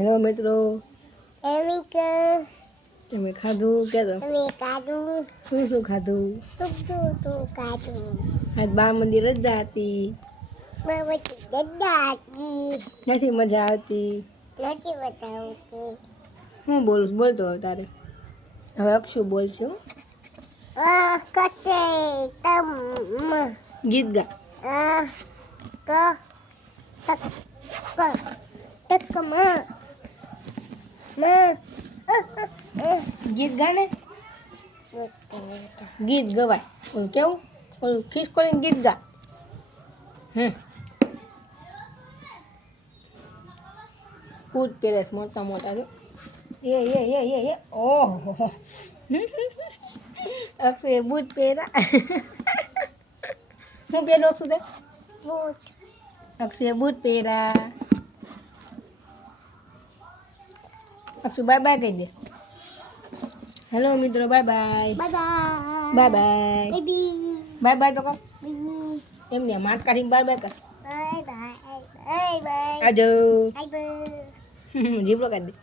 Hello મિત્રો, એમી કે તમે ખાધું કે તો અમે કાઢું શું ખાધું? તું કાઢું આજ બા મંદિર જ જાતી, બાબતી દદ્દા હતી નથી મજા આવતી. નથી બતાવતી હું બોલું બોલતો હવે તારે. હવે અક્ષુ બોલશે હો. કતે તમ ગીત ગા. ક તક તક મ ગીત ગા ને, ગીત ગવાય. ઓલું કેવું ઓલું ખિસકોલીને ગીત ગા. બૂટ પહેરે છે મોટા મોટા જો. એ ઓહો અક્ષુ એ બૂટ પહેરા. શું પહેરો અક્ષુ તે? બૂટ અક્ષુ એ બૂટ પહેરા. અક્ષુ બાય બાય કહી દે. હેલો મિત્રો, bye bye. Bye bye bye. Baby bye bye તો કહો. બેબી એમને માથ કાઢીને બાય બાય કર. બાય બાય બાય બાય આજો બાય જીભડો કાઢી દે.